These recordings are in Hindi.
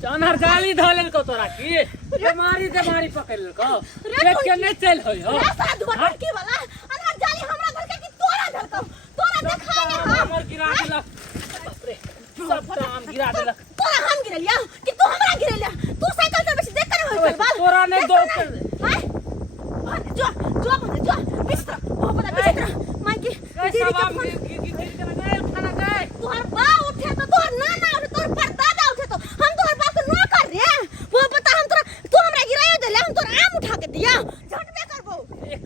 अनहर जाली धलेल को तोरा की बीमारी पकड़ ल को देख के नहीं चल होई हो साधु बटकी वाला अनहर जाली हमरा धर के कि तोरा धर को तोरा देखाय ने हमर गिरा देलक बाप रे सब काम गिरा देलक तोरा हम गिरलिया कि तू हमरा गिरलिया तू साइकिल से बैठ देख कर होई चल तोरा नहीं दो कर हां जो बिस्तर ओ बड़ा बिस्तर मां की दीदी के फोन की गए उठाना गए तोहर बा उठे तो तोहर नाना उठे तोहर परदादा उठे तो हम तोहर बाप को ना कर रे वो बता हम तोरा तू हमरा गिरायो देले हम तोर आम उठा के दिया झटबे करबो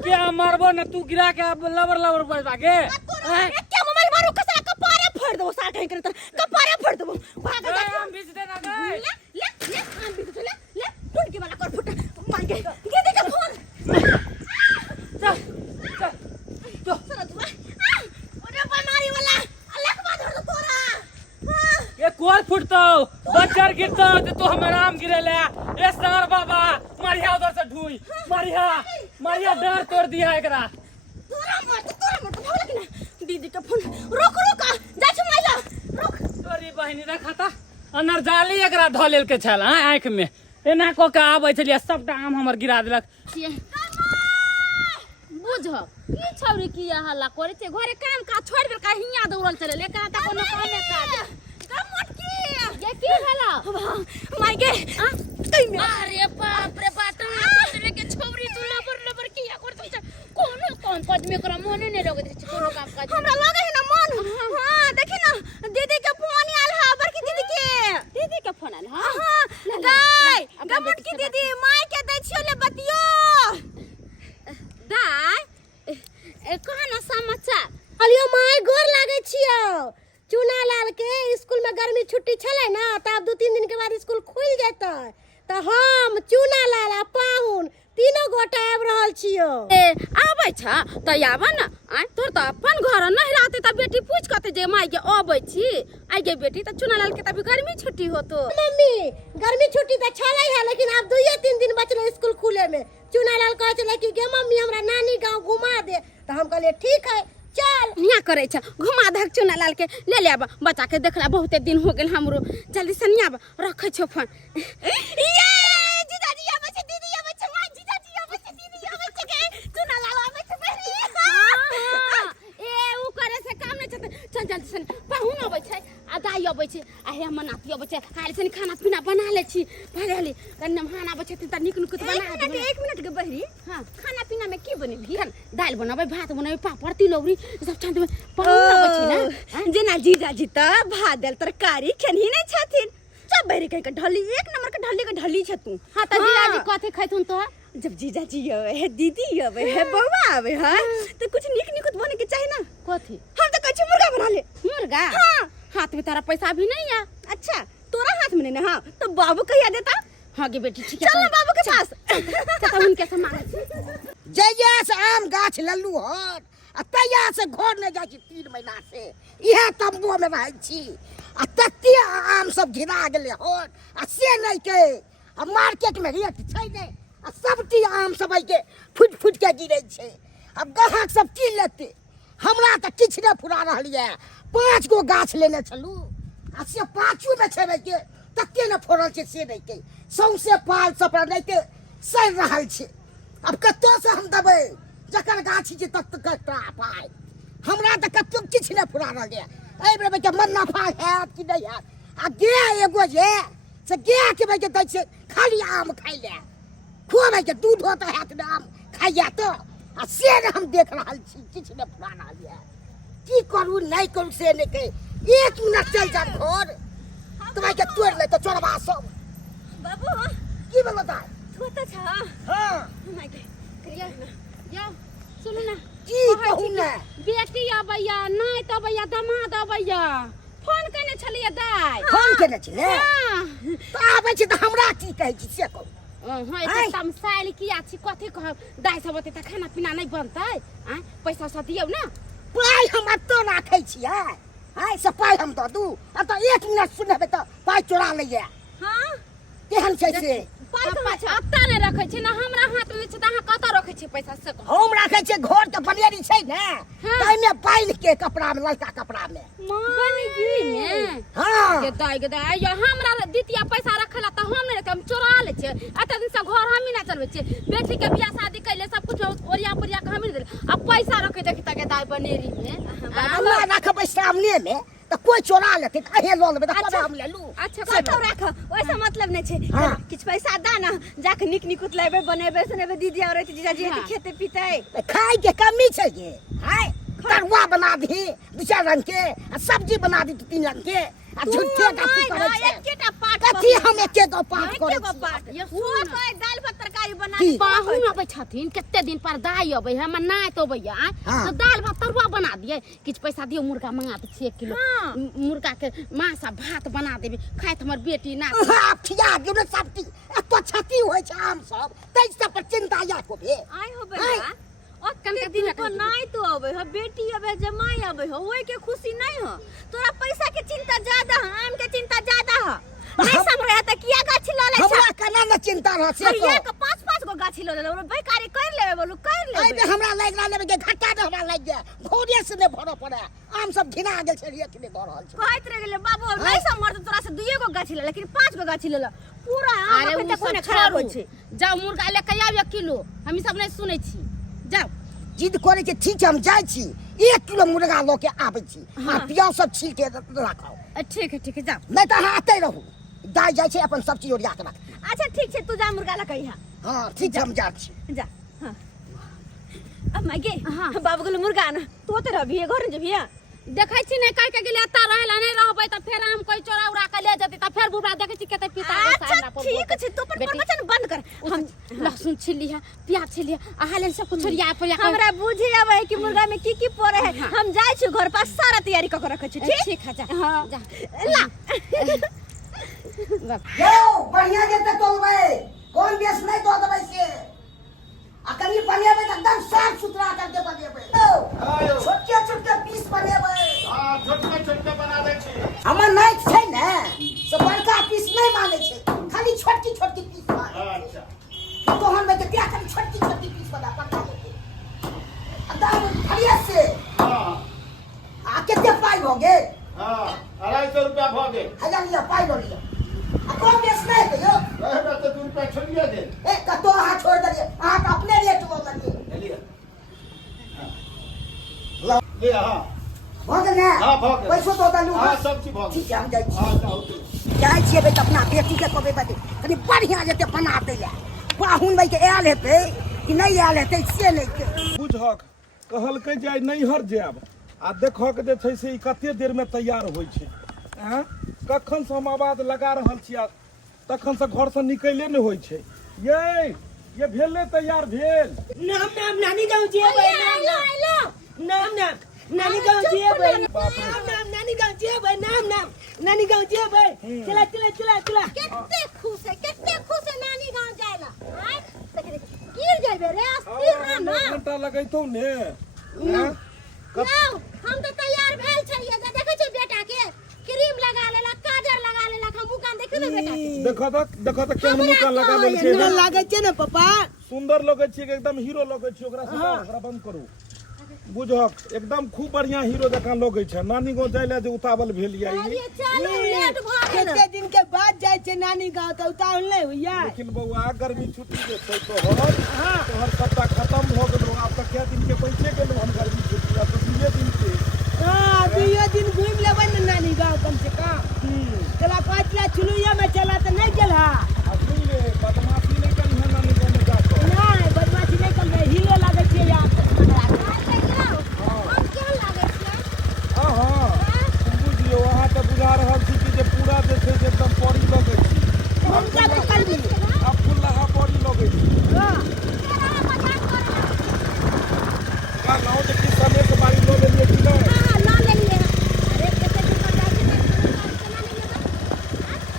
क्या मारबो न तू गिरा के लबर भागे क्या मोबाइल मारू कसा कपारे फोड़ दो साठ है करे कपारे फोड़ दो भाग जा हम बीच देना गए ले हम बीच ले फुटकी वाला कर फुट मार के दे के फोन चल तो सुन तू ओरे बनारी वाला अलग बात हो तोरा ये कोर फुटतो बच्चर गिरतो तो हम आराम गिरेले ए सर बाबा मारिया उधर से ढूई मारिया डर तोड़ दिया एकरा तोरा मत भाग कि ना दीदी का फोन रोक जा छ माइला रोक तोरी बहिनी रखाता अनर जाली एकरा धलेल के छल आंख में एना को के आबै छलिया सबटा आम हमर गिरा देलक बुझ की छौरी की हल्ला करे छे घरे काम का छोड़ दे का हिया दौड़ल चले ले का कोनो काम नहीं काज का मोटकी ये की हला माय के कई में अरे बाप रे बात तेरे के छौरी तू लबर किया कर तुम कौन पद में करा मन नहीं लगे छे कोनो काम काज हमरा लगे है ना मन हां देखी ना दीदी के फोन आल हा बड़की दीदी के फोन आल हां गाय का मोटकी दीदी माय के दै छियो ले बतियो दाई कहना समाचार अलियो माय गोर लागे छियो चुना लाल के स्कूल में गर्मी छुट्टी छले ना त अब 2-3 दिन के बाद स्कूल खुल जेतै त हम चुना लाल आ पाहुन तीनों गोटा आब रहल छियो ए आबै छ त आबा न आ तोर त अपन घर नहीं रहते त बेटी पूछ कते जे माय के आबै छी आइ गे बेटी त चुना लाल के त गर्मी छुट्टी होतो मम्मी गर्मी छुट्टी त छले है लेकिन अब 2-3 दिन बचले स्कूल खुले में चुना लाल कहे छले कि गे मम्मी हमरा नानी गांव घुमा दे त हम कहले ठीक है चल निया करे छ घुमा धक चुना लाल के ले आबा बच्चा के देखला बहुते दिन हो गेल हमरो जल्दी से निया रखे छ फोन ये जीजाजी आबै छ दीदी आबै छ माय जीजाजी आबै छ दीदी आबै छ के चुना लाल आबै छ बहरी ए उ करे से काम नहीं चल जल्दी से पाहुन आबै छै आ दाई आबै छै आ हे हमर नाती आबै छै हाल से खाना पीना बना ले छी भरेली कन्ने हान आबै छै त निक निक बना दे 1 मिनट के बहरी हां खाना पीना में की बने भी दाल बनाबे भात बनाबे पापड़ तिलौरी सब छान देबे पाहुन आबै छै ना जेना जीजाजी त भात दाल तरकारी खनही नहीं छथिन सब बहरी कह के ढली एक नंबर के ढली छ तू हां त जीजाजी कथि खैथुन तो जब जीजाजी आवे है दीदी आवे है बउवा आवे है तो कुछ निक बने के चाहिए ना कथि हम तो कच्चे मुर्गा बना ले मुर्गा हां हाथ में तारा पैसा भी नहीं है अच्छा तोरा हाथ में नहीं ना हां तो बाबू कहिया देता हां गे बेटी ठीक है चल बाबू के पास तो उनके सामान जइया से आम गाछ लल्लू हर आ तैया से घर ने जाइ छी 3 महीना से इहे तंबू में रहै छी आ तत्ते आम सब घिरा गेले हर आ से नहीं के आ मार्केट में रेट छै ने आ सबटी आम सब के फुट के गिरै छै अब ग्राहक सब की लेते हमरा त किछ ने फुरा रहल ये 5 गो गाछ लेने छलू आ से पाँचू में छेबे के तत्ते ने फोड़ल छै से नहीं के सौंसे पाल सब नहीं के सड़ रहल छै अब कत्तो से हम देबै जकर गाछी छै तत कटा पाय हमरा त कत्तो किछ ने फुरा रहल ये एहि बेर के मन नफा हैत कि नहीं हैत आ गे एगो जे से गे के भाई के दै छै खाली आम खाइ ले खुआबै के दूध होता हैत ने आम खाइया तो आ से ने हम देख रहल छी किछ ने फुरा रहल ये की करू नहीं करू से नहीं के 1 मिनट चल जा घर तुम्हारे के तोड़ ले तो चोरबा सब बाबू की बोलता छोटा छ हां माय के करिया ना या सुन ना की कहू ने बेटी आबैया नहीं त आबैया दामाद आबैया फोन कने छलिए दाई फोन केने छले हां त आबै छी त हमरा की कहै छी से कहू हां एते तमसाइल किया छी कथि कह दाई सब ओते त खाना पीना नहीं बनतै आ पैसा सा दियौ ना पाई हम तो राखै छियै हाय से पाई हम दऽ दू आ त 1 मिनट सुनबे त पाई चोरा लइए हां केहन छै से पाई कहाँ छ अत्ता नहीं रखै छी ना हमरा हाथ में छै त अहाँ कत रखै छी पैसा से कह हम राखै छियै घर के बनेरी छै ने हाँ। ताई में पाई के कपड़ा में लड़का कपड़ा में बनेगी में हां के दाई या हमरा दितिया पैसा रखला छे बेटी के बियाह शादी कैले सब कुछ ओरिया पुरिया के हम दे अब पैसा रखे देखी तके दाई बनेरी में अल्लाह रखबै सामने में तो कोई चोरा लेते कहे लो लेबे तो अच्छा। हम ले लू अच्छा से तो राख वैसा मतलब नहीं छे हाँ। किछ पैसा दा ना जाके निक निक उतलेबे बनेबे सुनेबे दीदी और जीजाजी हाँ। खेते पीते खाए के कमी छै ये हाय तरुआ बना दी दू चार रंग के आ सब्जी बना दी तीन रंग के आ झूठे का की करे छै एकेटा पाठ कथी हम एके दो पाठ करे एके छी पाठ ये वो सुन। तो दाल भात तरकारी बना की? के पाहुन अबै छथिन कते दिन पर दाई अबै हमर नाय तो अबैया हाँ। तो दाल भात तरुआ बना दिए किछ पैसा दियो मुर्गा मंगा दे 1 किलो हाँ। मुर्गा के मांस आ भात बना देबे खाइत हमर बेटी ना हां फिया दियो ने सब चीज एतो क्षति होय छै आम सब तै सब पर चिंता या को भे आइ हो आइ। बेटा और कनके दिन को नाई तो अबे हो बेटी अबे जमाई अबे हो ओए के खुशी नहीं हो तोरा पैसा के चिंता ज्यादा है आम के चिंता ज्यादा है नहीं समझ त किया गाछ ल ले हमरा कना न चिंता रह से तो एक 5-5 गो गाछ ल ले बेकारी कर लेबे बोलू कर आई लेबे बे हमरा लाग लेबे के घाटा दे हमरा लाग गया घोड़े से ने भरो पड़े आम सब घिना गेल छै एक ने भर रहल छै कहत रह गेले बाबू नहीं समझ तोरा से 2 गो गाछ ले लेकिन 5 गो गाछ ले पूरा आम अरे अपन उ कोने सब खराब छोड़ू होय छै जाओ मुर्गा लेके आब 1 किलो हम सब नहीं सुनै छी जाओ जिद करे के ठीक छै हम जाय छी 1 किलो मुर्गा ल के आबै छी आ हाँ। प्याज सब छील के राखौ ठीक है जाओ नहीं तो अहाँ आते रहू दाय जाय छै अपन सब चीज ओरिया के राख अच्छा ठीक छै तू जा मुर्गा ला कहिया हां ठीक छै हम जा छी जा हां अब मैं गे हाँ। बाबू के मुर्गा ना तो तेरा भी घर जे भी देखै छी नहीं कह के गेले एता रहला नहीं रहबै त फेर हम कोई चोरा उड़ा के ले जति त फेर बुबा देखै छी कते पिता अच्छा ठीक छै तू पर बचन बंद कर हम लहसुन छिली है प्याज छिली है आहाले सब कुछ छोड़िया पर हमरा बुझे आवे कि मुर्गा में की पड़े है हम जाय छी घर पास सारा तैयारी क के रखे छी ठीक है जा हां जा ला यो बढ़िया देते तोलबै कौन बेस नहीं दो दबै से आ कनी बनेबै त एकदम साफ सुथरा करके बनेबै छोटे छोटे पीस बनेबै हाँ छोटका छोटका बना दे छी हमर नहीं छै ने से बड़का पीस नहीं माने छै खाली छोटकी छोटकी पीस माने अच्छा तो हम में के क्या खाली छोटकी छोटकी पीस बना पड़ता है एकदम बढ़िया से हाँ आ केते पाई हो गे हाँ 250 रुपया भ गेल हजार लिया पाई लो लिया आ कौन बेस नहीं है यो रहबे तो 2 रुपया छोड़िए दे ए कतो हाथ छोड़ दे आ अपने रेट लो लगे ले ले हाँ भ गेल ने हाँ, भ गेल। पैसो तो दलू हाँ सब चीज भ ठीक गेल है हम जाई छी हाँ जाओ तू। जाय छियै बे त अपना बेटी के कहबै बदे कनी बढ़िया जेते बना दे ले पाहुन भाई के आयल हेतै कि नहीं आयल हेतै से नहीं के बुझक कहलकै जे आइ नैहर जायब आ देखक जे छै से ई कते देर में तैयार होइ छै हैं कखन से हम आवाज लगा रहल छी आ तखन से घर से निकले नहीं होइ छै ये भेले तैयार भेल नाम नाम नानी गाँव जेबै नाम नाम नानी गाँव जेबै नाम नाम नानी गाँव जेबै नाम नाम नानी गाँव जेबै चला चला चला चला केते खुश है नानी गांव जायला आय देख गिर जाबे रे अस्थिर ना एक घंटा लगैतौ ने हैं? लाओ हम तो तैयार भेल छलिए जे देखै छी बेटा के क्रीम लगा लेला काजर लगा लेला हम मुकान देखबे बेटा के देखो त केहन मुका लगा लेल छै हमरा लागै छै ने पापा सुंदर लगै छै एकदम हीरो लगै छै ओकरा से ओकरा बंद करू बुझक एकदम खूब बढ़िया हीरो जकाँ लगै छै नानी गाँव जाय ले जे उतावल भेल या अरे चलो लेट भ गेल कते दिन के बाद जाइ छै नानी गाँव त उतावल नहीं होइया लेकिन बउआ गर्मी छुट्टी जे छै तोहर सबटा खत्म भ गेलो आब तक कए दिन के पैसे गेलो हम गर्मी छुट्टी आब तो 2 दिन के हां 2 दिन घूम लेबै ने नानी गाँव कम से कम चला 5 लाख चुलुइया में चला त नहीं गेल हा अब सुन ले बदमाशी नहीं करी है नानी गाँव में जाकर नहीं बदमाशी नहीं कर रहे हिले लागै छै यार हम केहन लागै छै हाँ बुझियो अहाँ तऽ बुझा रहल छी कि जे पूरा जे छै से एकदम पड़ी लगै छी हम क्या कर ली आब फूल लगा पड़ी लगै छी हां का गाँव जे कि समय से बारी लऽ लेलियै कि नहि हां ना लेलिए अरे केते दिन पर जाके केना नहीं लेबा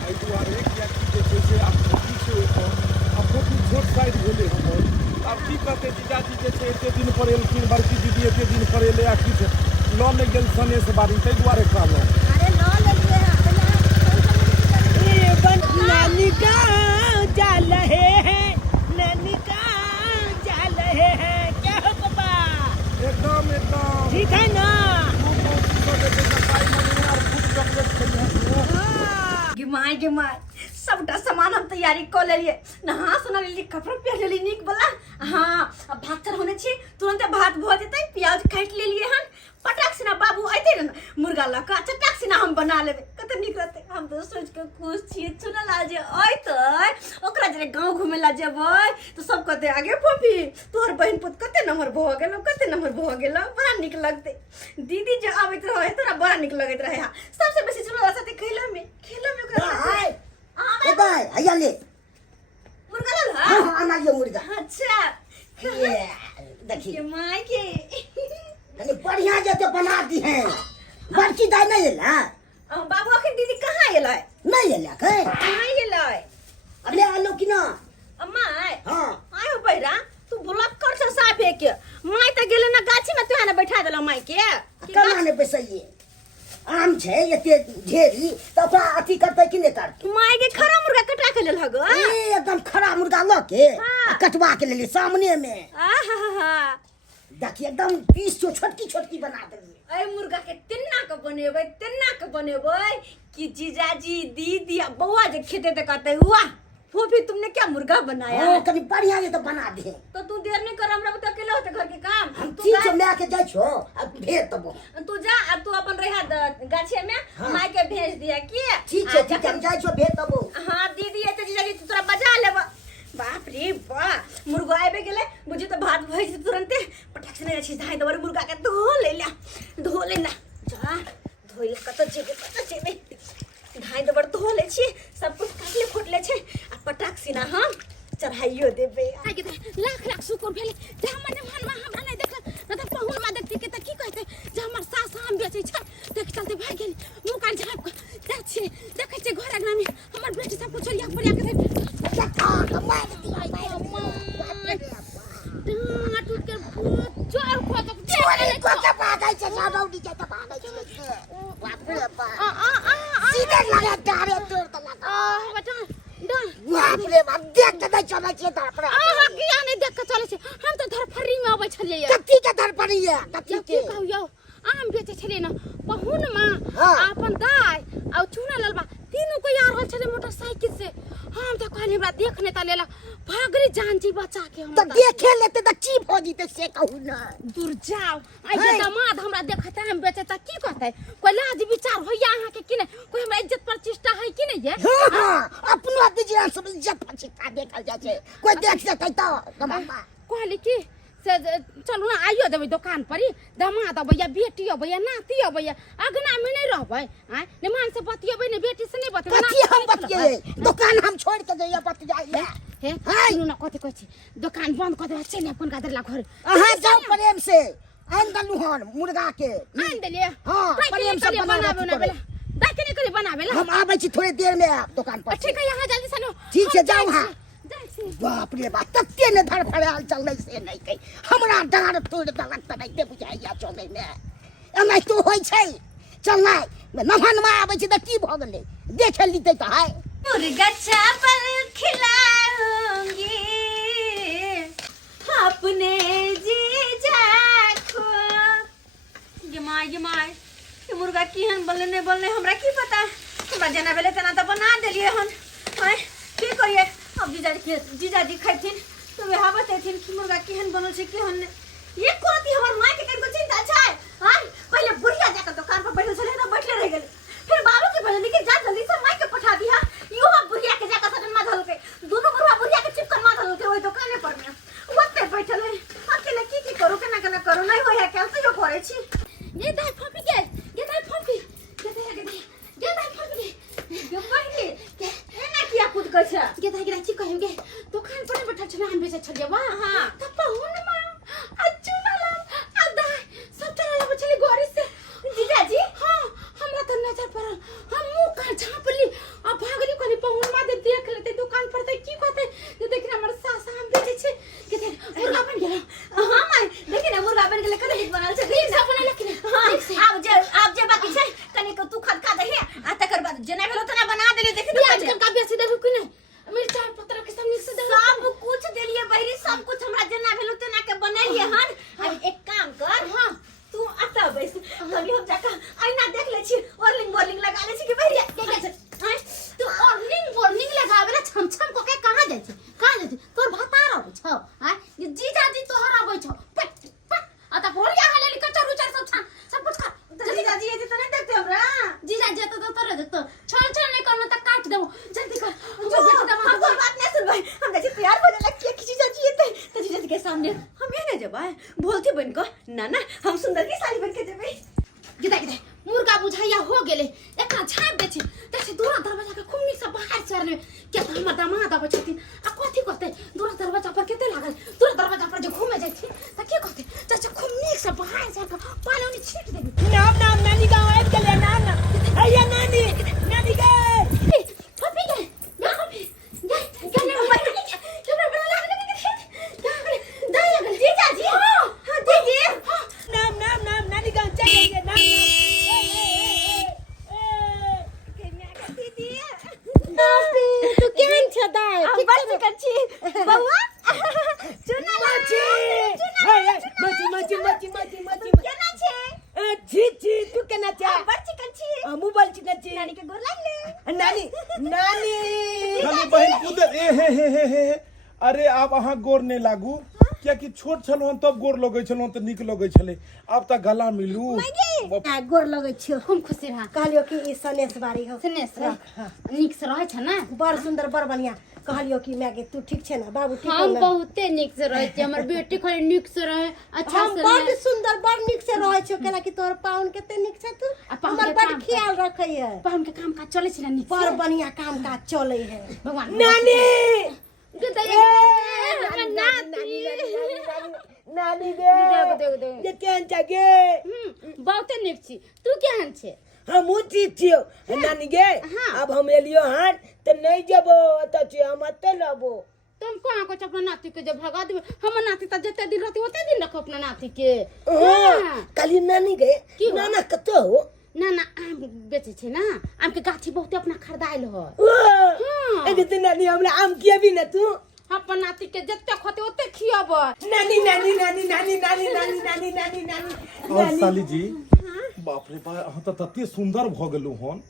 एहि दुआरे कियाकि जे छै से आब छोटी छै आब बहुत छोट साइज भेलै हमर आब की कहतै जीजाजी जे छै एते दिन पर एलखिन बड़की दीदी एते दिन पर एलै आ किछु लऽ नहि गेल सने से बारी ताहि दुआरे कहलहुँ अरे ना लेलिए ए बन नानी गाँव जा रहे हैं नानी गाँव जा रहे हैं क्या हो पापा एकदम ठीक है ना गिमाय सबटा सामान हम तैयारी कर लेलिए, नहा सोना लेलिए, कपड़ा पहन लेलिए नीक वाला। हाँ अब भात चढ़ौने छी, तुरंत भात भ जेतै, प्याज काट लेलिए हन, पटाक सिना बाबू अइते न मुर्गा लऽ कऽ चटाक सिना हम बना लेबै, कते नीक रहतै। हम तो सोच के खुश छियै, चुनल आ जे अइतै ओकरा जे गाँव घुमै ला जेबै तो सब कहते आगे फोफी तोहर बहन पुत कते नम्हर भऽ गेलौ, कते नम्हर भऽ गेलौ, बड़ा नीक लगतै। दीदी जे आबैत रहै तोरा बड़ा नीक लगैत रहै। सबसे बेसी चुनल साथे खेलऽ में ओकरा हाय साथे। ए भाई हैया ले मुर्गा ला हां हां आना ये मुर्गा। अच्छा ये देखिए के माय के कनी बढ़िया जते बना दी है। बड़की दाई नहीं एला बाबू अखन दीदी कहाँ एलै? नहीं एला के कहाँ एलै? अरे आलो कि ना अम्मा हां आयो बैरा तू ब्लॉक कर छ साफे के माय त गेले ना गाछी में तू आने बैठा देला माय के कना ने बैसइए आम छे एते ढेरी त ओकरा अथी करतै कि ने करतै। माय के खरा मुर्गा कटा के लेल हगो ए एकदम खरा मुर्गा ल के हाँ। कटवा के लेली सामने में। आहा देखिए एकदम पीस छोटकी छोटकी बना देली। ए मुर्गा के तिन्ना के बनेबै कि जीजाजी दीदी आ बौआ जे खेते त कहते वाह फूफी तुमने क्या मुर्गा बनाया हां कनी बढ़िया जे तो बना दे। तो तू देर नहीं कर, हमरा तो अकेले होते घर के काम। हम तू ठीक मैं के जाय छो अब भेज दबो। तू जा अब तू अपन रहा गाछे में हाँ। माय के भेज दिया की ठीक है ठीक है हम जाय छो भेज दबो। हाँ दीदी एते जीजाजी तू तोरा बजा लेबा। बाप रे वाह मुर्गा आबे गेले बुझी तो भात भइस तुरंते पटाक से नहीं छी धाई दबर मुर्गा के धो लेला जा धोइला कत जेबे धाई दबर धो ले छी, सब कुछ काटले खोटले छे आ पटाक सिना हम चढ़ाइयो देबे। आगे लाख लाख शुक्र भेले जे हमर मनवा हमरा नहीं देखल, न त पहुन मा देखती के त की कहते जे हमर सास आम बेचै छै देख चलते भाग गेल मुंह कान झाप जा छी देखै छै घर अंगना में हमर बेटी सब कुछ लिया पड़िया के टूट के जोर खो तो चोरी को के भागै छै साडौडी के त भागै छै। बाप रे बाप सीधे लगा डारे तोड़ त लगा बता डर बाप रे बाप देख के नहीं चलै छै बाप रे। किया नहीं देख के चले छै, हम तो धरफरी में आबै छलिए कत्ती के धर पड़ी है कत्ती की के कहू यौ आम बेचे छलिए न पहुन मां हाँ। अपन दाई और चूना ललबा तीनों को यार हल छले मोटरसाइकिल से। हम तो कहले हमरा देखने त लेला भागरी जान जी बचा के हम तो देखे लेते त की हो जीते से कहू ना। दूर जाओ आई जे दामाद हमरा देखत हम बेचे त की कहते कोई लाज विचार होया अहाँ के कि नहीं, कोई हमरा इज्जत प्रतिष्ठा है कि नहीं है? हां हां अपनो दिजिया सब इज्जत प्रतिष्ठा देखल जाय छै, कोई देख सकै त कमामा कहली कि से चलू ना आइयो देबै दुकान पर ही दामाद अबैया बेटी अबैया नाती अबैया अगना में नहीं रहबै आय ने मान से बतियेबै ने बेटी से नहीं बतियेबै कथी हम बतिये दुकान हम छोड़ के जइया बतियाइए। हे हाय। सुनू ना कथी कहै छी दुकान बंद कर दे चल अपन गादर ला घर अहाँ जाओ प्रेम से आन दलु हन मुर्गा के आन देलिए हाँ, प्रेम से बनावे दाई के नहीं बनावे ला हम आबै छी थोड़े देर में आप दुकान पर। ठीक है यहाँ जल्दी चलो ठीक छै जाओ हां। जाई छी बाप रे बाप तत्ते ने धर फड़ाल चलै से नहीं कही हमरा डांड तोड़ देलक त नहीं बुझाइया चलै में एना तो होय छै चलनाइ नहन में आबै छी त की भ गेलै देखे लीते त है मुर्गा चावल खिलाऊंगी अपने जीजा को। ये माय ये मुर्गा की हन बोलने नहीं बोलने हमरा की पता, हमरा जना बेले तना त बना देलिए हन। हाय की करिए अब जीजाजी खैथिन तो वे बतेथिन कि मुर्गा केहन बनल छै केहन ये कोती हमर माय के कनको चिंता छै। हाय पहले बुढ़िया जाकर दुकान पर बैठल छले ना बैठले रह गेल, फिर बाबू के बोलले कि जा जल्दी से माय के पठा दिया यो बुढ़िया के जाकर सदन में धल के दोनों मुर्गा बुढ़िया के चिपकन में धल के ओई दुकाने पर में ओते बैठल है अकेले की करू केना करू नहीं होय है कैसे जो करे छी। ये दाई फपी ये दाई फपी ये दाई फपी यो पहले के एना किया कूद कर छ ये दाई की कहेंगे दुकान पर नहीं बैठल छले हम बेचे छलिए वाह हां त पहुन मां अच्छू ना आ दाई सब चला ला बचली गोरी से जीजाजी। हां हमरा त नजर पड़ल हम मुंह का झाप ली आ भागली कोनी पहुन मां दे देख लेते दुकान पर त की कहते जे देखिन हमर सास हम बेचे छे के दे मुर्गा बन गेल। हां माय देखिन मुर्गा बन गेल कते नीक बनल छै ठीक से बना लेकिन हां अब जे बाकी छै कनी को तू खदका दही आ तकर बाद जेना भेलो तना बना देले देखि प्याज का बेसी देबू कि नहीं मिर्चा पत्ता के सब मिक्स दे सब कुछ देलिए बहिरी सब कुछ हमरा जेना सामने हम ये नहीं जब बोलते बन को ना ना हम सुंदर की साड़ी बन के जबे गिदा गिदा मुर्गा बुझाइया हो गेले एका झाप दे छी तसे दूरा दरवाजा के खूब निक से बाहर चरले के त हमर दामाद आबै छथिन आ कथि करते दूरा दरवाजा पर केते लागल दूरा दरवाजा पर जे घूमे जाइ छी त के करते चाचा खूब निक से बाहर जाके पालौनी छीट देबी नाम नाम नानी गाँव आबि गेलै नाम नाम अಯ್ಯ नानी नानी गे पपी गे ना पपी गे गले ऊपर केना बना लागले के दई लगल जीजा जी हां दीदी नाम नाम नाम नानी गाँव चलेंगे नाम पापी तू केहन छ दाय हम बड़ चिकन छी बउआ चुना मची मची मची मची मची मची केना छे छी छी तू केना छ हम बड़ चिकन छी हमू बड़ चिकन छी नानी के गोर लागले नानी नानी खाली बहन कूदे हे अरे आप अहाँ गोर नहीं लागू क्या कि छोट छलहुँ तब गोर लगे छलहुँ तो निक लगे छले अब तक गला मिलू आ गोर लगै छियो खूब खुशी रहा कहलियो कि ई सनेश बारी हो सनेश निक से रहै छ ना बड़ सुंदर बड़ बढ़िया कहलियो कि मैं के तू ठीक छै ना बाबू ठीक हम है बहुते निक से रहै छी हमर बेटी खाली निक से रहे अच्छा हम से बड़ रहे सुंदर बड़ निक से रहै छियो केला कि तोर पाउन केते निक छै तू आ पाहुन हमर के बड़ काम ख्याल रखै है पर हमके काम काज चले छी ना निक बड़ बढ़िया काम काज चलै है भगवान नानी नानी गे ये केहन छ गे बहुते निक छी तू केहन छे हमू ठीक छियो नानी गे अब हम एलियो हन त नहीं जबो त छी हम अते लबो तुम कहाँ को अपना नाती के जब भगा देबे हमर नाती त जते दिन रहती ओते दिन रखो अपना नाती के काली नानी गे की हो? नाना कतो हो ना ना आम बेचे छे ना आम के गाछी बहुते अपना खरदाइल हो एगे त नानी हमरा आम किए भी न तू अपन नाती के जते खोते ओते खियाब नानी नानी नानी नानी नानी नानी नानी नानी नानी और साली जी बाप रे बाप अहाँ तो तते सुंदर भ गेलु हन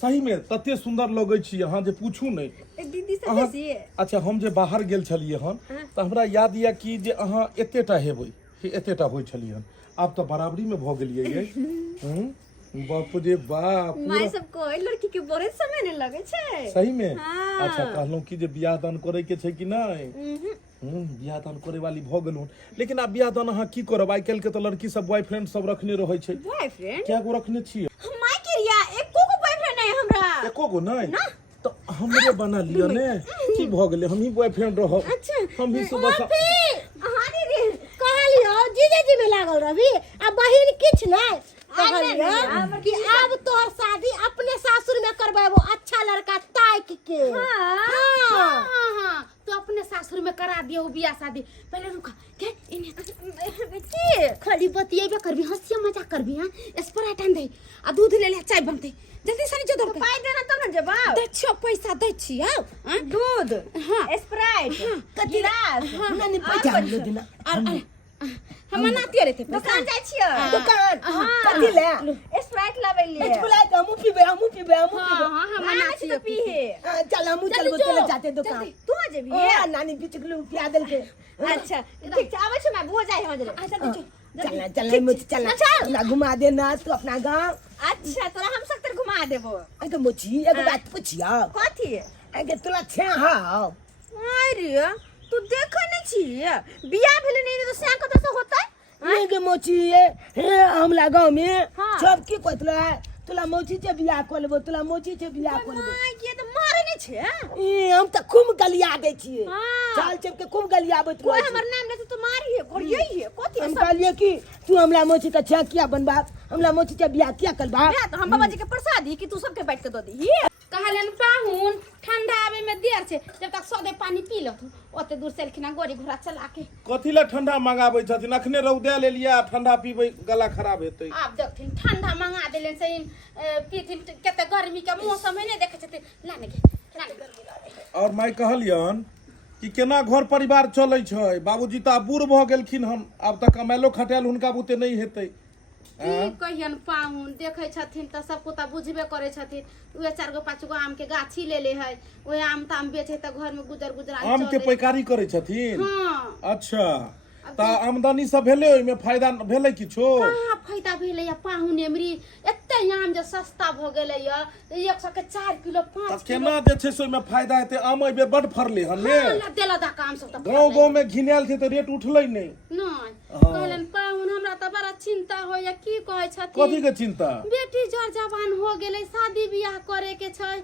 सही में तते सुंदर लगे छी अहाँ जे पूछू नहीं दीदी से अहाँ बेसी अच्छा हम जे बाहर गेल छलिए हन त हमरा याद या कि जे अहाँ एतेटा हेबै एतेटा होय छलिए हन आब तो बराबरी में भ गेलिए ये बाप रे बाप माय सब कोई लड़की के बोरे समय नहीं लगे छे सही में हाँ। अच्छा कहलौं कि जे बियाह दान करे के छै कि नहीं बियाह दान करे वाली भ गेलहुँ लेकिन आब बियाह दान अहाँ की करब आइ काल्हि के तो लड़की सब बॉयफ्रेंड सब रखने रहे छै बॉयफ्रेंड क्या गो रखने छियै माय के रिया एको को बॉयफ्रेंड नहीं हमरा एको गो नहीं तो हमरे बना लियो ने की भ गेलै हम ही बॉयफ्रेंड रहब हम ही सुबह हां दीदी कहलियो जीजाजी में लागल रही आ बहिन किछ नहीं कहलियो कि अब तोर शादी अपने सासुर में करबाबो अच्छा लड़का ताक के हां तो अपने सासुर में करा दियो बियाह शादी पहले रुका के इने की खाली बतियेबे करबी हंसिया मजाक करबी हां स्प्राइट आन दे आ दूध ले ले चाय बनते जल्दी से नीचे दौड़ पाई देना तब न जवाब दे छियो पैसा दे छियो दूध हां स्प्राइट गिलास नानी पैसा ले देना हम नाती रे थे दुकान जाय छियो दुकान कथि ले स्प्राइट लाबै ले बुलाए त हमू पीबे हमू पीबे हमू पीबे हां हम नाती तो पी है चल हमू चलबो चले जाते दुकान तू आ जेबी ओ नानी बिचकलू पिया देल के अच्छा ठीक छै आबै छै मैं भो जाय हो जरे अच्छा चल चल मुझे चल ना घुमा देना तू अपना गांव अच्छा तोरा हम सकतर घुमा देबो अगे मुझी एगो बात पूछिया कथि अगे तोला छे हां अरे तू देखै नै छी बियाह भेले नै तो से कत से होतै एगे मोची हे हमला गांव में हाँ। सब की कहतला तोला मोची से बियाह कर लेबो तोला मोची से बियाह कर लेबो माय के त मारे नै छै ई हम त खूब गलिया दै छियै हाँ। चाल चल के खूब गलियाबत कोई रहै हमर नाम ले तो मारी है और यही है कथि हम कहलिए कि तू हमला मोची का छे किया बनबा हमला मोची से बियाह किया करबा तो हम बाबा जी के प्रसादी कि तू सबके बैठ के दो दी कहलन पाहुन ठंडा आवे में देर छे जब तक सौदे पानी पी लो ओते दूर से लखना गोरी घोड़ा चला के कथि ला ठंडा मंगाबै छथिन अखने रौदे ले लिया ठंडा पीबै गला खराब हेतै आप देखथिन ठंडा मंगा देले से पीथिन केते गर्मी के मौसम है नै देखे छथिन लाने के और मैं कहलियन कि केना घर परिवार चलै छै बाबूजी त बूढ़ भ गेलखिन हन आब त कमालो खटाल हुनका बुते नहीं हेतै की कहियन पाहुन देखे छथिन त सब को त बुझबे करे छथिन उहे 4 गो 5 गो आम के गाछी लेले है ओहे आम ताम बेचे त घर में गुजर गुजरान आम के पैकारी करे छथिन हां अच्छा ता आमदनी सब भेले ओइ में फायदा भेले किछो कहाँ फायदा भेलै या पाहुन एमरी एते आम जे सस्ता भ गेलै या 100 के 4 किलो 5 ता किलो केना जे छै से ओइ में फायदा हेते आम एबे बड फरले हन ने देला दा काम सब त गांव में घिनायल छै त रेट उठलै नै नहीं कहलन पाहुन हमरा त बड़ा चिंता होय की कहै छथिन कथि के चिंता बेटी जर जवान हो गेलै शादी बियाह करे के छै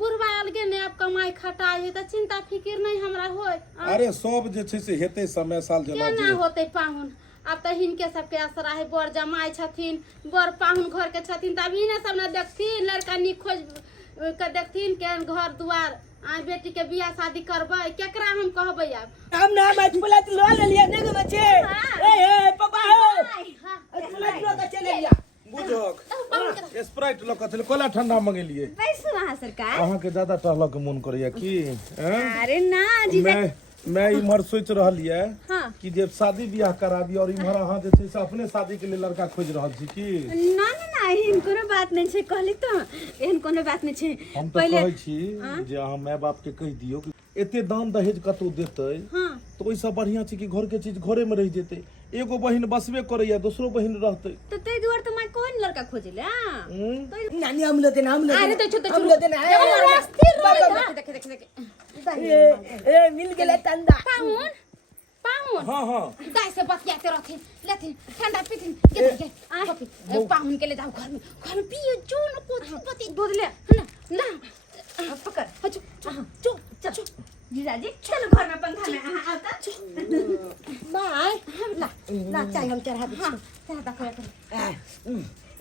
बुढ़वा अलगे ने अब कमाई खटाई है त चिंता फिकिर नहीं हमरा होय अरे सब जे छै से हेते समय साल जना केना होते पाहुन अब त हिनके सबके आसरा है बर जमाई छथिन बर पाहुन घर के छथिन तब इने सब न देखथिन लड़का नी खोज के देखथिन के घर दुआर आ बेटी के बियाह शादी करबै केकरा हम कहबै अब हम ना मैं बोला तो लो ले लिया ने बच्चे ए पापा हो बोला तो का चले लिया बुझक स्प्राइट ल के चले कोला ठंडा मंगेलिए पैसा वहाँ सरकार अहाँ के ज्यादा टहल के मन करैया की हैं अरे ना जी मैं इमहर सोच रहलिए हाँ। कि जे शादी ब्याह करा दी और इमहर अहाँ जे छै से अपने शादी के लिए लड़का खोज रहल छी की ना ना ना एहन कोनो बात नहीं छै कहली तो एहन कोनो बात नहीं छै हम तो कहै छी जे अहाँ माय बाप के कह दियौ कि एते दान दहेज कतौ देतै हाँ तो ओइ सब बढ़िया छै कि घर के चीज घरे में रह जेतै एगो बहिन बसबे करैया दूसरो बहिन रहतै तो तै दुआर तो मैं कौन लड़का खोजिले नानी हम लोग देना अरे तो छोटे हम लोग देना देख देख देख ए मिल गेले तंदा पाहुन पाहुन हां हां गाय से बतियाते रहथिन लेथिन ठंडा पीथिन के पाहुन के ले जाओ घर में पियो जो न पोती पोती दूध ले ना पकड़ चो चो जीजाजी चलो घर में पंखा में आता माय ना चाय हम चढ़ा दी चाहता खोया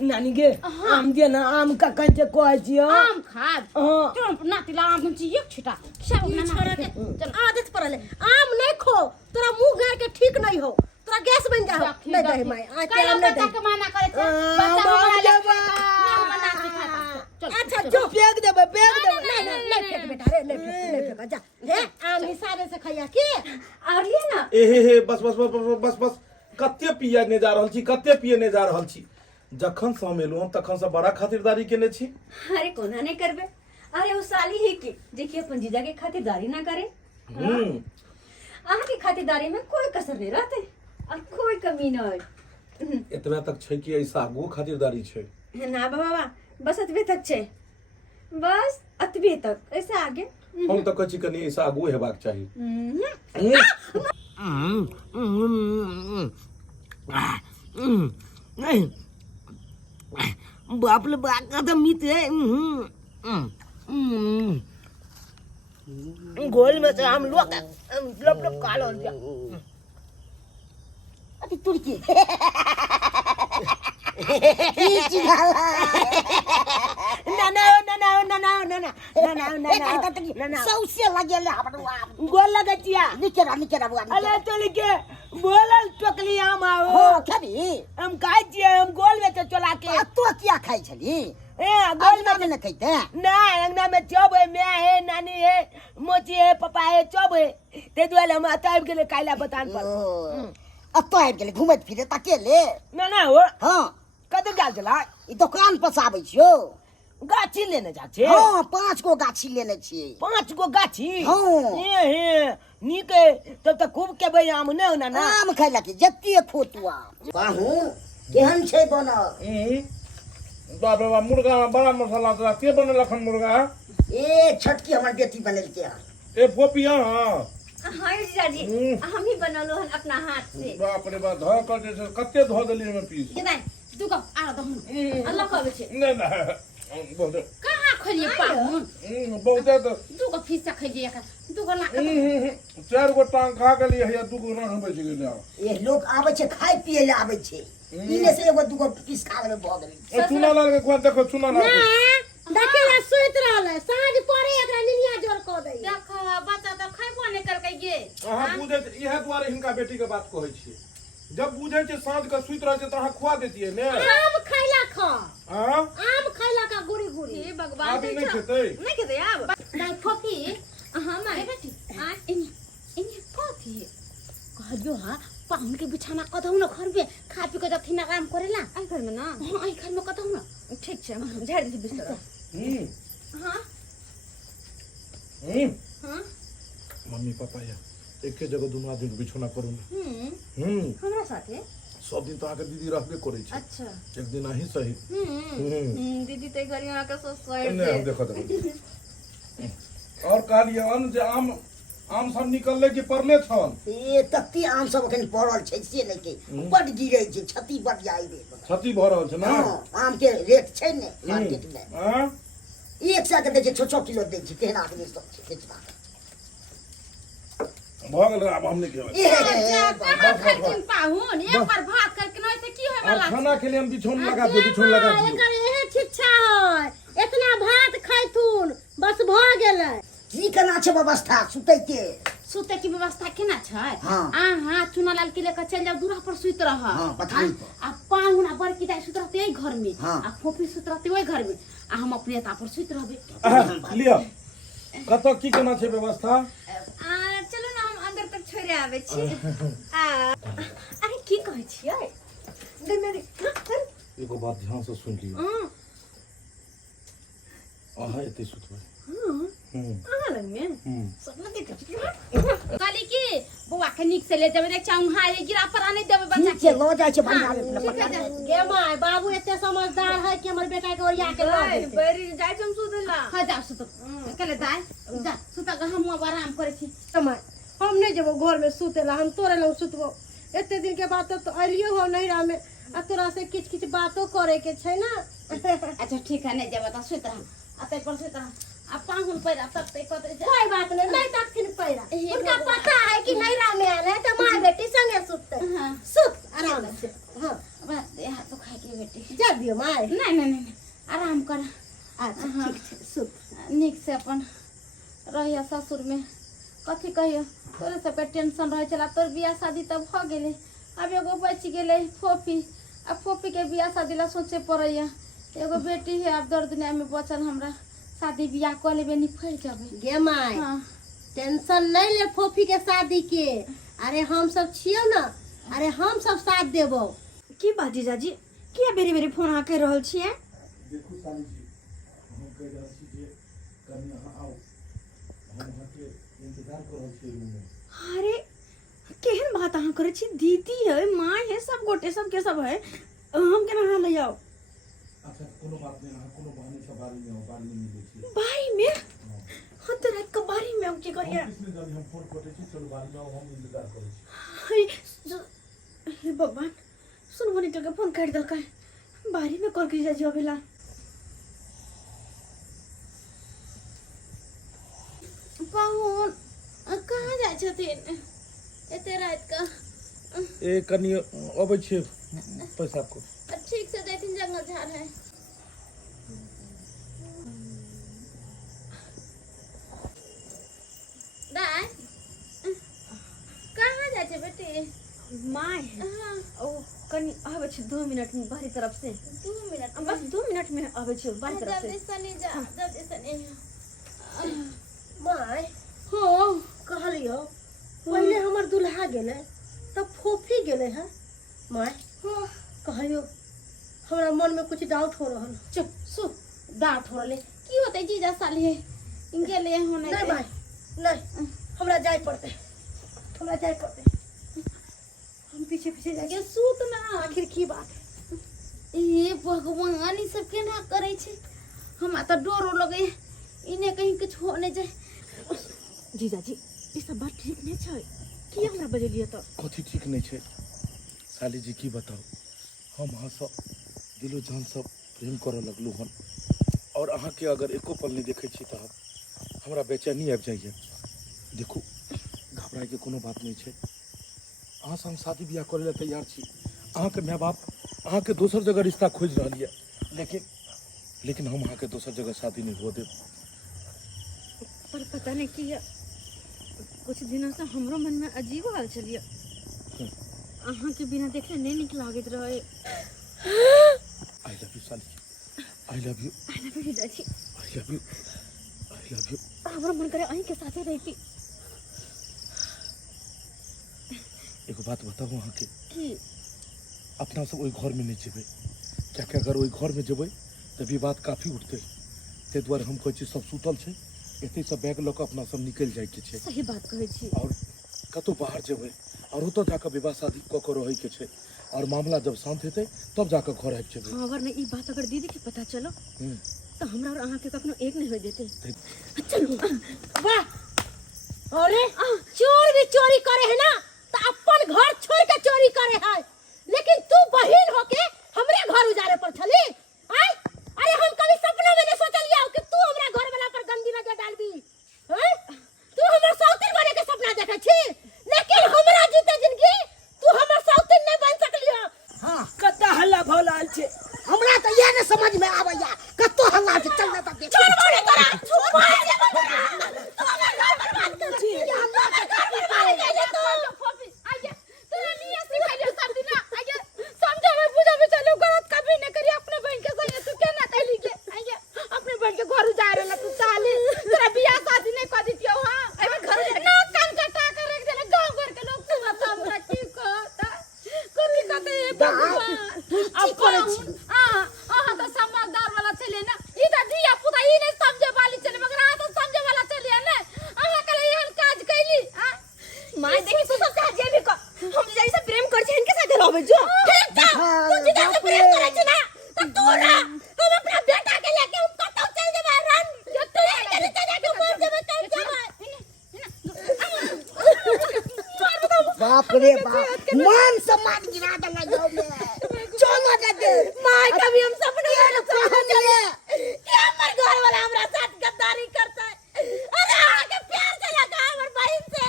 नानी गे आम दे ना आम का कंचे कोइ छियो आम खाद हां तुम नातिला आम छी एक छिटा सब ना छोड़ के चल आदत पड़ल है आम नहीं खो तोरा मुंह गार के ठीक नहीं हो तोरा गैस बन जा नहीं दे माय आ के हम नहीं दे के माना करे छै बच्चा हमरा ले ना बना सिखाता चल अच्छा जो फेंक देबे नहीं फेंक बेटा रे नहीं फेंक जा हे आम हिसाबे से खैया की और लिए ना ए बस बस बस बस बस बस कते पिए ने जा रहल छी कते पिए ने जा रहल छी जखन से हम एलहुँ तखन से बड़ा खातिरदारी केने छी अरे कोना नहीं करबे अरे वो साली है कि देखिए अपन जीजा के खातिरदारी ना करे अहाँ के खातिरदारी में कोई कसर नहीं रहते और कोई कमी नहीं एतबे तक छै कि ऐसा आगू खातिरदारी छै ना बाबा बस अतबे तक छे बस अतबे तक ऐसा आगे हम तो कहै छी कनी ऐसा आगू हेबाक चाही बाप रे बाप का तो मीत है गोल में से हम लोग लब लब कालो दिया अति तुर्की ना सौसे लगेले हमरा गोल लगतिया निकेरा बुआ अरे चल के बोलल टोकली आम आओ हो खबी हम खाइ छियै हम गोल में चला के तो क्या खाइ छली ए गोल गोल में न खैते ना अंगना में चब है मैं है नानी है मोची है पापा है चब है ते दुआरे हम आताब गेले काइला बतान पर अतो आबि गेले घुमैत फिरैत अकेले ना हो हाँ कत गेल छला ई दुकान पर से आबै छियो गाछी लेने जा छे हाँ 5 गो गाछी लेने छियै 5 गो गाछी हाँ। हे नीक है तब तक खूब के भाई आम ने ना आम खैला के जत्ते खोतु आम बाहू केहन छै बनल बाप रे बाप मुर्गा बड़ा मसाला तोरा के बनल अखन मुर्गा ए छोटकी हमर बेटी बनेलकै हन ए फोपिया हां हाँ जीजाजी हम ही बनलो हन अपना हाथ से बाप रे बाप ध कर दे कते ध देली में पीस के दाई तू को आ दहु अल्लाह कहबे छै नहीं बहुत कहाँ खोलिए पाहुन बहुत तो तू को फीस खइए का तू को ना 4 गो टांग खा गेली है 2 गो ना बच गेल ए लोग आबै छै खाइ पिए ले आबै छै इने से एगो दूगो पीस खा लेबे भ गेलै ए चुना लाल के कोन देखो चुना लाल देखे ना सुइत रहल है साँझ पड़े एकरा निनिया जोर क दे देख बच्चा तो खइबो नहीं करके गे अहाँ बुझे इहे दुआरे हिनका बेटी के बात कहै छियै जब बुझे छै साँझ के सुइत रहे छै त अहाँ खुआ देतियै ने आम खैला खा हां आम खैला का गुड़ी गुड़ी हे भगवान आदमी नहीं खेतै नहीं कहते अब दाई फोफी हम आए बेटी आ इन्हीं फोफी कहलियो हां पाहुन के बिछाना कदौ न घर में खा पी के जथिन आराम करेला आई घर में ना हां आई घर में कदौ न ठीक छे हम झाड़ दी बिस्तर हां हम्म हां मम्मी पापा या एके जगह दोनों आदमी के बिछौना करू हमरा साथे सब दिन तो आके दीदी रहबे करे छे अच्छा एक दिन आही सही दीदी ते घरी आके सो नहीं हम देखो और कहलिए अन जे आम सब निकलले कि पड़ले छन ए तत्ती आम सब अखन पड़ल छै से नहीं के बड गिरै छै क्षति बड जाई दे क्षति भ रहल छै ना हाँ, आम के रेट छै ने मार्केट में हां 100 के दै छै 6 किलो दै छै केहन आदमी सब छै बेचबा भ गेल अब हमने के पाहुन एक बार भात करके नहीं से की होय अब वाला खाना के लिए हम बिछौन लगा दो बिछौन लगा दियो एकर एहे शिक्षा है इतना भात खैथुन बस भ गेलै की केना छै व्यवस्था सुतै के सुते की व्यवस्था केना छै हाँ। हाँ चुनालाल के लेकर चल जाओ दूरा पर सुत रह हाँ, पथारी पर। आ पाहुन आ बड़की दाई सुत रहते घर में हाँ। आ फोफी सुत रहते ओई घर में आ हम अपने ता पर सुत रहबे लिया कत की केना छै व्यवस्था चलो ना हम अंदर तक छोड़े आवे छी अरे की कहै छियै दे मेरी एगो बात ध्यान से सुन लियो आहा एते सुतबै अहाँ लग में सपना देख काली की बुआ के निक से ले जाबे रे चौंहारे गिरा पर आने देबे बच्चा ठीक छै लो जाइ छै बढ़िया ले गे माय बाबू एते समझदार है कि हमर बेटा के ओरिया के ला के देतै बड़ी जाय हम सुतला हां जा सुत कले दाई जा सुत के हम आराम करे छी समय हम नहीं जेबो घर में सुतेला हम तोरे लग सुतबो एते दिन के बाद तो अलियो हो नहीं में आ तोरा से किछ किछ बातो करे के छै ना अच्छा ठीक है नहीं जेबा त सुत रह आते पर सुत रह आ पाहुन पैरा तब ते कत कोई बात नहीं तक फिर पैरा उनका पता है कि नैरा में आले तो माय बेटी संगे सुतते हां सुत आराम से हां बस यहाँ तो खाए की बेटी जा दियो माय नहीं आराम कर अच्छा ठीक छै सुत निक से अपन रहिया ससुर में कथी कहियो तोरे सबके टेंशन रहे चला तोर बियाह शादी तब भ गेले अब एगो बच गेले फोफी अब फोफी के बियाह शादी ला सोचे पड़ैया एगो बेटी है अब दर्द दुनिया में बचल हमरा शादी बियाह कर लेबे निफर जाबे गे माय हाँ टेंशन नहीं ले फोफी के शादी के अरे हम सब छियो ना अरे हम सब साथ देबो की बात जीजाजी किया बेरी बेरी फोन आके रहल छियै देखू साली जी हम कह रहल छी जे कनी अहाँ आओ हम अहाँ के इंतजार कर रहल छी रूम में अरे केहन बात अहाँ करे छी दीदी है माँ है सब गोटे सब के सब है हम केना अहाँ ले आओ अच्छा कोनो बात नहीं अहाँ कोनो बहाने से बारी में आओ बारी में मिले छी बारी में हम तो रात के बारी में हम की करिए किसने जानी हम फोन करते छी चलो बारी में आओ हम इंतजार करै छी हे भगवान सुनबो निकल के फोन काट दलका बारी में कर के जा जो बेला पाहुन कहाँ जाय छथिन एते रात का ए कनी अबै छै पैसा को ठीक से देथिन जंगल झाड़ है दाई कहाँ जाय छे बेटी माय हाँ ओ कनी आवे छै 2 मिनट में बाहरी तरफ से 2 मिनट बस 2 मिनट में आवे छै बाहरी तरफ जल्दी से सनी जा जल्दी सनी माय हो कहलियो पहले हमर दुल्हा गेले तब फोफी गेले है माय हो कहलियो हमरा मन में कुछ डाउट हो रहल चुप सु डांट हो रले की होते जीजा साली है इनके लिए होने नहीं माय नहीं हमरा जाय पड़ते हम पीछे पीछे जाके के सूत ना आखिर की बात है ये भगवान ई सब केना करे छे हम त डरो लगे इने कहीं कुछ होने जाए जीजाजी ई सब बात ठीक नहीं छै की हमरा बजलिए तो कथी ठीक नहीं छै साली जी की बताओ हम अहाँ सब दिलो जान सब प्रेम करे लगलू हन और अहाँ के अगर एको पल नहीं देखे छी तो हमरा बेचैनी आबि जाइए देखू घबराए के कोनो बात नहीं छै अहाँ से हम शादी ब्याह करे ला तैयार छी अहाँ के माय बाप अहाँ के दोसर जगह रिश्ता खोज रहल है लेकिन हम अहाँ के दोसर जगह शादी नहीं हो देब पर पता नहीं किया कुछ दिनों से हमरो मन में अजीब हाल चलिए अहाँ के बिना देखले नहीं निक लागत रहे आई लव यू साली I love you I love you जीजाजी I love you I love you हमरा मन करे अहीं के साथे रहती एगो बात बताओ अहाँ के की अपना सब ओहि घर में नहीं जेबै क्या अगर ओहि घर में जेबै तऽ विवाद काफी उठतै ताहि दुआरे हम कहै छी सब सुतल छै एते सब बैग लऽ कऽ अपना सब निकलि जाए के छै सही बात कहै छी और कतो बाहर जेबै और तो जाकर विवाह शादी क के रहे के छै और मामला जब शांत हेतै तब जाकर घर आबि जेबै। हाँ अगर नहीं बात अगर दीदी के पता चलो तो हमरा और अहाँ के कखनो एक नहीं हो देते। चलो वाह, अरे चोर भी चोरी करे है ना तो अपन घर छोड़ के चोरी करे है, लेकिन तू बहिन होके हमरे घर उजारे पर छली। आय अरे हम कभी सपना में नहीं सोचलिया कि तू हमरा घर वाला पर गंदी नजर डालबी। हैं तू हमर सौतीन बने के सपना देखे छी, लेकिन हमरा जीते जिंदगी तू हमर सौतीन नहीं बन सकलिया। हाँ कत्ता हल्ला भौलाल छे। हमरा तो ये नहीं समझ में आवैया कतो हल्ला से चल जाता देख चल बोले तोरा तू मार दे तोरा, तू हमर घर बर्बाद कर दी, हमरा घर बर्बाद कर दे तू। फोफी आगे तोरा लिए सिखाइले सब दिन आगे समझा में बुझा में चलो गलत कभी नहीं करी अपने बहन के संग तू केना कैली के आगे अपने बहन के घर जा रहला तू चाले तोरा बियाह शादी नहीं कर दितियो। हां एबे घर ना कान कटा कर रख देले गांव घर के लोग तू बता हमरा की कहता कभी कहते भगवान अब करे छी। हां तो समझदार वाला चले ना ई त दिया पुता ई नहीं समझे वाली चले मगर आ तो समझे वाला चले ना अहाँ के एहन काज कैली। हां माय देखी तू सब कहा जे भी हम जैसे प्रेम कर छै इनके साथ रहबे जो तू जिदा से प्रेम करे छी ना तो तू ना हम अपना बेटा के लेके हम कतौ चल जेबे रन तू के लेके जाके मर जेबे चल जेबे। बाप रे बाप मान सम्मान गिरा देला गांव में। चलो दे माय कभी हम सपने में न सोचले कि हमर घर वाला हमरा साथ गद्दारी करता है। अरे आके प्यार से लगा हमर बहन से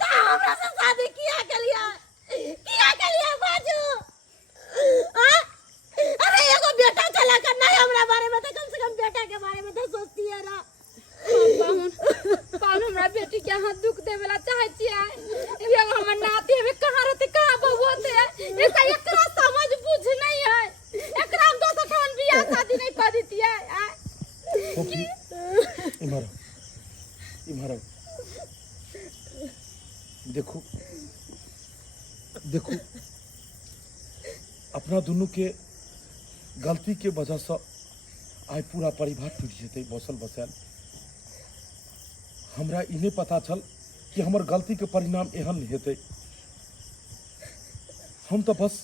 तो हमरा से शादी किया के लिए बाजू। हां अरे एगो बेटा चला कर नहीं हमरा बारे में तो कम से कम बेटा के बारे में तो सोचती है ना। पाउन हमरा बेटी के हाथ दुख देवेला चाहे छियै ये हमर नाती हमें कहां रहते कहां बहुते है ऐसा एकरा समझ बुझ नहीं है एकरा हम दोसर ठान बियाह शादी नहीं कर दितियै। इमर देखो देखो अपना दोनों के गलती के वजह से आज पूरा परिवार टूट जेते बसल बसल। हमरा इ नहीं पता चल कि हमर गलती के परिणाम एहन हेते। हम तो बस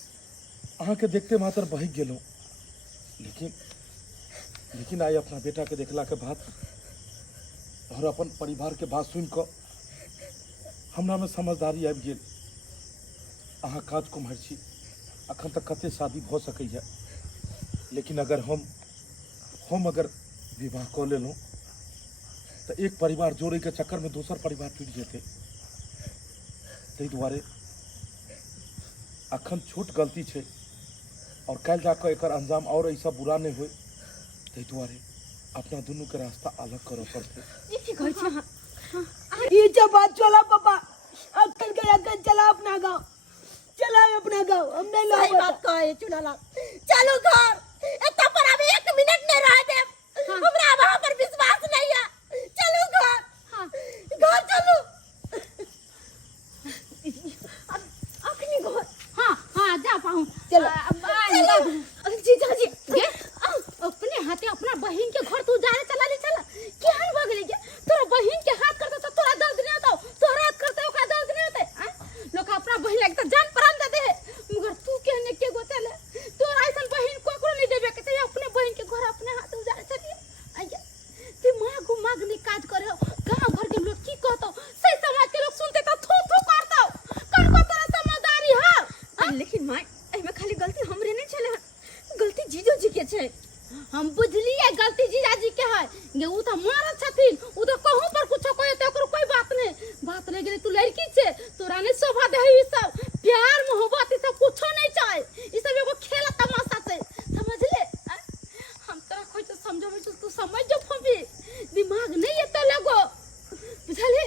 अहाँ के देखते मात्र बहि गेलौं, लेकिन आई अपना बेटा के देखला के बाद और अपन परिवार के बात सुन कर हमरा में समझदारी आबि गेल। अहाँ काज कुमार छी, अखन तक कते शादी भ सकैया, लेकिन अगर हम अगर विवाह कऽ लेलहुँ तो एक परिवार जोड़े के चक्कर में दोसर परिवार टूट जेते। ताहि दुआरे अखन छोट गलती छै और कल जाकर एकर अंजाम और ऐसा बुरा नहीं होए। ताहि दुआरे अपना दोनों के रास्ता अलग करे पड़ते। ई की कहै छै। ये जो बात चला पापा अक्कल के अक्कल चला अपना गांव चला अपना गांव हम नहीं सही लाओ बात कहे चुनालाल। चलो घर एता पर अभी 1 मिनट नहीं रह दे। हमरा वहां पर विश्वास नहीं है। चलो घर। हां घर चलो। अखनी घर। हां हां जा पाऊं चलो जीजा जी ये अपने हाथे अपना बहन के घर तू जाने चला ले चला केहन भ गेलै के तोरा बहन के हाथ करते तो तोरा दर्द नहीं होता तोरा करते ओकरा दर्द नहीं होते। लोग अपना बहन एक तो जान प्राण दे दे मगर तू केने के गो चले तोरा ऐसन बहन कोकरो नहीं देबे के चाहिए। अपने बहन के घर अपने हाथ उजारे चलिए आइए दिमाग उमाग नहीं काज करे गांव घर के लोग की कहतो सही समाज के लोग सुनते तो थू थू करतो कर को तोरा समझदारी है। लेकिन माय एमे खाली गलती हमरे नहीं छले गलती जीजो जी के छै। हम बुझलिए गलती जीजाजी के है ये उ तो मारत छथिन उ तो कहूं पर कुछ कहे तो ओकर कोई बात नहीं गेले तू लड़की छे तोरा ने शोभा दे ई सब प्यार मोहब्बत ई सब कुछो नहीं चाहे ई सब एगो खेल तमाशा छे समझ ले। हम तोरा कोई तो समझावे छ तू समझ जो फबी दिमाग नहीं है तो लगो बुझले।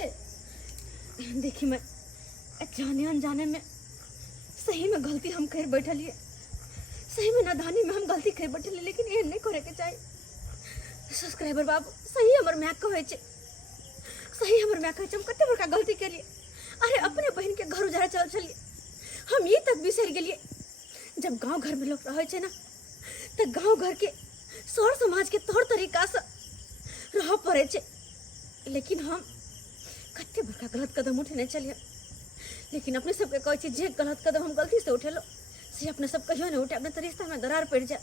देखी मैं जाने अनजाने में सही में गलती हम कर बैठलिए सही में नादानी में हम गलती कर बैठलिए लेकिन ये नहीं करे के चाहिए। सब्सक्राइबर बाबू सही हमर मैक कहै छै सही हमर मैक कहै छै हम कते बड़का गलती केलिए। अरे अपने बहन के घर उजारे चल चलिए हम ये तक बिसर गेलिए जब गांव घर में लोग रहे छै ना तो गांव घर के सौर समाज के तौर तरीका से रह पड़े छै। लेकिन हम कते बड़का गलत कदम उठेने चलिए लेकिन अपने सबके कोई चीज जे गलत कदम हम गलती से उठेलो से अपने सब कहियो नहीं उठे अपने तो रिश्ता में दरार पड़ जाए।